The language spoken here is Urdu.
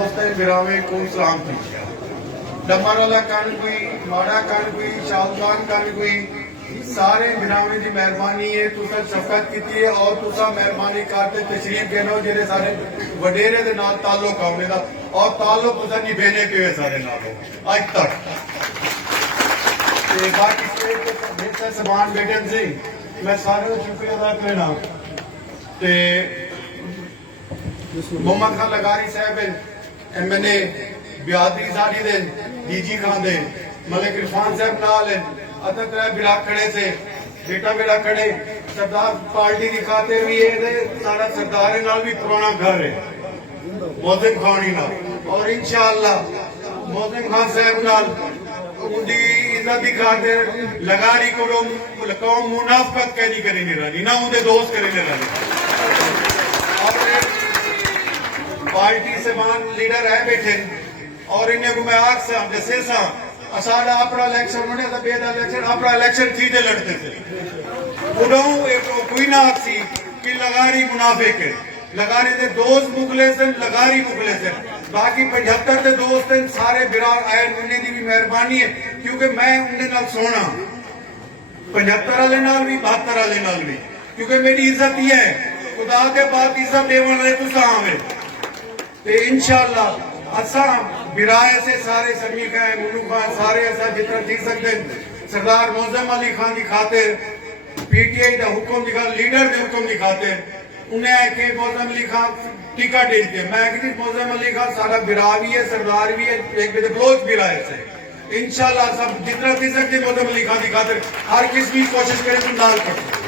گراوے کو سلام کی ڈمر والا کن کوئی ماڑا کن کوئی شالخان کن کوئی سارے گراوے دی مہربانی ہے تسا شفقت کیتی ہے اور تسا مہربانی کرتے تشریف گئے ہو جڑے سارے وڈیرے دے نال تعلق آنے دا اور تعلق تسا نبھینے کے سارے نال ہو اج تک باقی اسٹیج کے بہتر سبحان بیٹن سے میں سارے شکریہ ادا کرنا محمد خان لگاری صاحب ایم این اے بیادری زادی دے ڈی جی خان دے ملک عرفان صاحب نال اتت رہ برا کھڑے سے بیٹا بیٹا کھڑے سردار پارٹی دی خاطر بھی ہے سارا سردار نال بھی پرانا گھر ہے موزن خانی نال اور انشاءاللہ موزن خان صاحب نال ان دی عزت دی خاطر لگاری کو منافقت کہنی کریں نہیں رہی نہ ان دے دوست کریں نہیں رہی پارٹی سے مان لیڈر ہے بیٹھے اور انہیں کو میں آگ سا جیسے سا اساڑا اپنا الیکشن ہونے تھا بیدہ الیکشن اپنا الیکشن چیزیں لڑتے تھے انہوں کوئی نہ آگ سی کہ لگاری منافق ہے لگاری دے دوست مخلص ہیں لگاری مخلص ہیں باقی 75 دے دوست ہیں سارے برار آئے انہیں دی بھی مہربانی ہے کیونکہ میں انہیں نال سونا 75 والے نال بھی 72 والے نال بھی کیونکہ میری عزت یہ ہے خدا کے بعد عزت دیوان رہے تو سامنے انشاءاللہ اساں برائے سے سارے سمیق ہیں منو خان سارے ایسا جتنا ٹھیک سکتے ہیں سردار موزم علی خان دی خاطر پی ٹی آئی دا حکم دی خاطر لیڈر دے حکم دی خاطر انہیں ہے کہ موزم علی خان ٹکا دیتے ہیں میں کہتی موزم علی خان سارا برا بھی ہے سردار بھی ہے ایک بے بلوچ برائے سے انشاءاللہ سب جتنا ٹھیک سکتے ہیں موزم علی خان دی خاطر ہر کس بھی کوشش کریں تو نال کرتے ہیں